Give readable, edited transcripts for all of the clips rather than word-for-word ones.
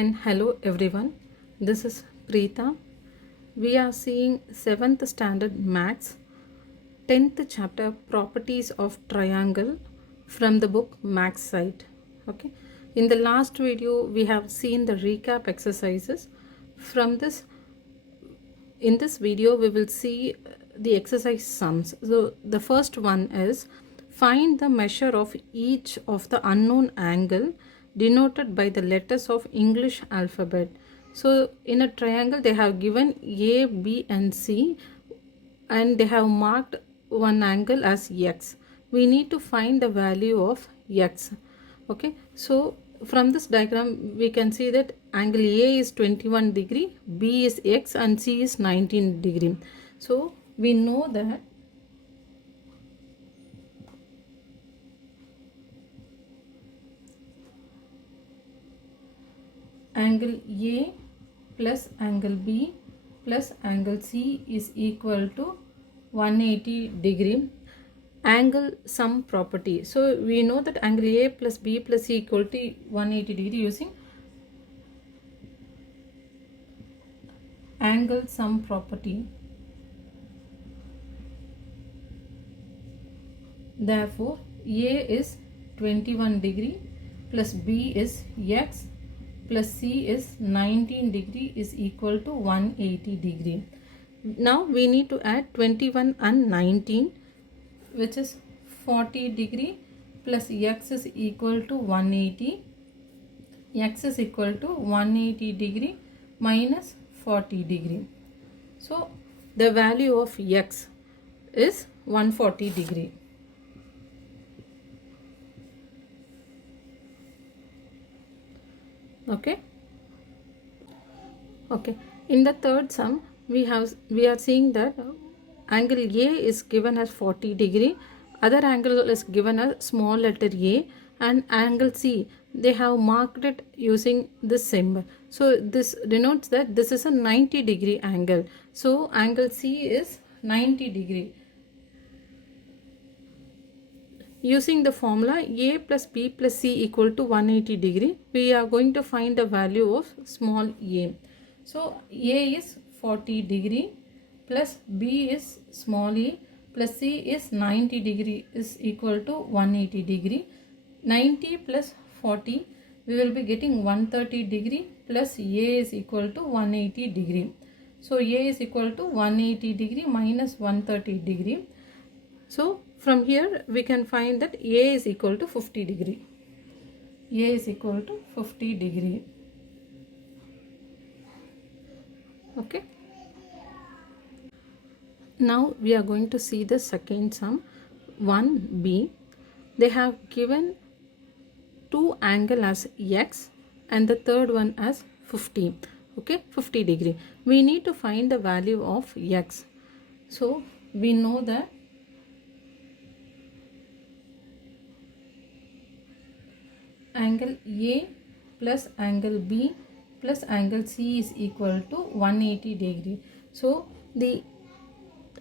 and hello everyone. This is Preeta. We are seeing 7th standard maths 10th chapter properties of triangle from the book Max Site. Okay. In the last video we have seen the recap exercises. From this in this video we will see the exercise sums. So the first one is find the measure of each of the unknown angle denoted by the letters of English alphabet. So in a triangle they have given A, B and C and they have marked one angle as x. We need to find the value of x. Okay, so from this diagram we can see that angle A is 21 degree, B is x and C is 19 degree. So we know that angle A plus angle B plus angle C is equal to 180 degree. Angle sum property. So we know that angle A plus B plus C equal to 180 degree using angle sum property. Therefore A is 21 degree plus B is x plus C is 19 degree is equal to 180 degree. Now we need to add 21 and 19, which is 40 degree plus x is equal to 180. X is equal to 180 degree minus 40 degree. So the value of x is 140 degree. Okay. In the third sum we are seeing that angle A is given as 40 degree, other angle is given as small letter a, and angle C they have marked it using this symbol. So this denotes that this is a 90 degree angle. So angle C is 90 degree. Using the formula A plus B plus C equal to 180 degree, we are going to find the value of small a. So A is 40 degree plus B is small a plus C is 90 degree is equal to 180 degree. 90 plus 40 we will be getting 130 degree plus A is equal to 180 degree. So A is equal to 180 degree minus 130 degree. So from here we can find that A is equal to 50 degree. A is equal to 50 degree. Okay. Now we are going to see the second sum 1b. They have given two angle as x and the third one as 50. Okay, 50 degree. We need to find the value of x. So we know that angle A plus angle B plus angle C is equal to 180 degree. So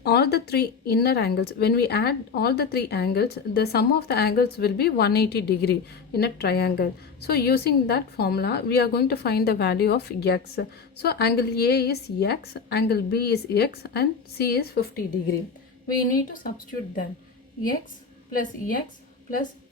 all the three inner angles, when we add all the three angles, the sum of the angles will be 180 degree in a triangle. So using that formula we are going to find the value of x. So angle A is x, angle B is x and C is 50 degree. We need to substitute then x plus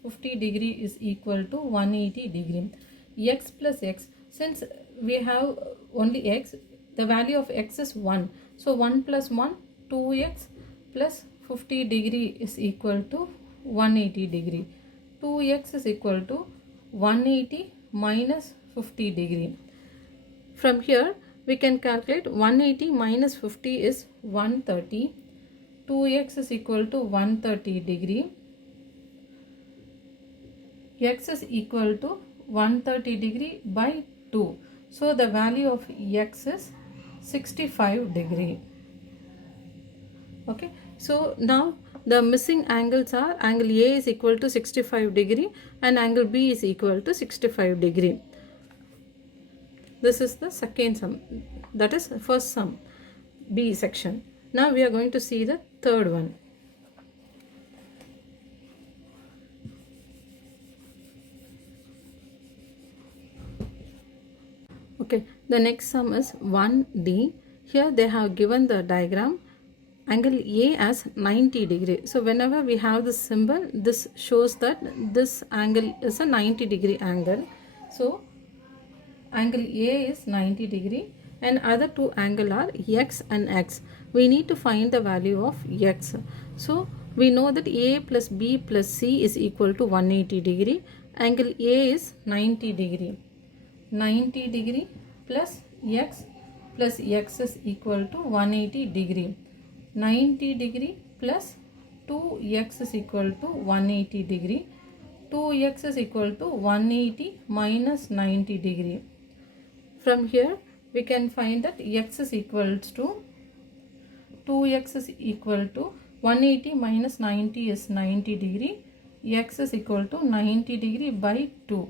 50 degree is equal to 180 degree. X plus x, since we have only x, the value of x is 1. So 1 plus 1, 2x plus 50 degree is equal to 180 degree. 2x is equal to 180 minus 50 degree. From here we can calculate 180 minus 50 is 130. 2x is equal to 130 degree. X is equal to 130 degree by 2. So the value of x is 65 degree. Okay. So now the missing angles are angle A is equal to 65 degree and angle B is equal to 65 degree. This is the second sum. That is first sum, B section. Now we are going to see the third one. The next sum is 1D. Here they have given the diagram angle A as 90 degree. So whenever we have this symbol, this shows that this angle is a 90 degree angle. So angle A is 90 degree and other two angle are X and X. We need to find the value of X. So we know that A plus B plus C is equal to 180 degree. Angle A is 90 degree. 90 degree plus X is equal to 180 degree. 90 degree plus 2x is equal to 180 degree. 2x is equal to 180 minus 90 degree. From here we can find that x is equal to 2x is equal to 180 minus 90 is 90 degree. X is equal to 90 degree by 2.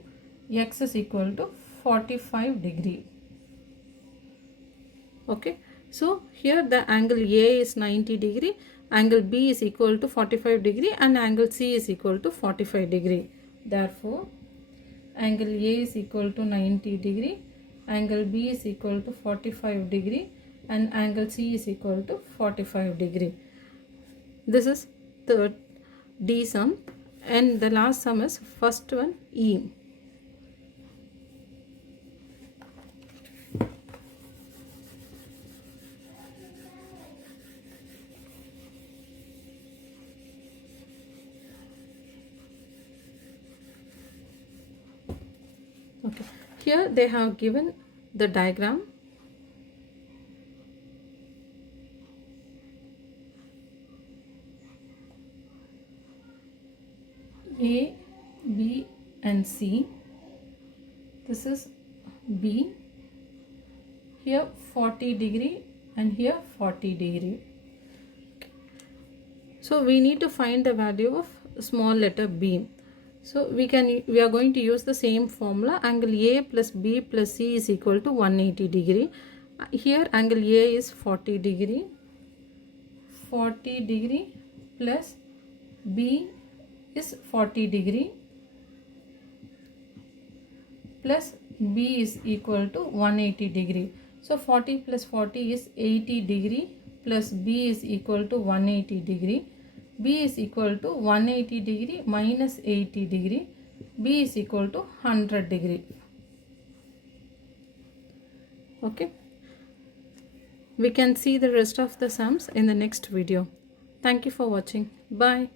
X is equal to 45 degree. Okay. So here the angle A is 90 degree, angle B is equal to 45 degree and angle C is equal to 45 degree. Therefore, angle A is equal to 90 degree, angle B is equal to 45 degree and angle C is equal to 45 degree. This is the D sum and the last sum is first one E. Okay. Here they have given the diagram. A, B and C. This is B. Here 40 degree and here 40 degree. So we need to find the value of small letter B. So we are going to use the same formula. Angle A plus B plus C is equal to 180 degree. Here angle A is 40 degree. 40 degree plus B is 40 degree plus B is equal to 180 degree. So 40 plus 40 is 80 degree plus B is equal to 180 degree. B is equal to 180 degree minus 80 degree. B is equal to 100 degree. Okay. We can see the rest of the sums in the next video. Thank you for watching. Bye.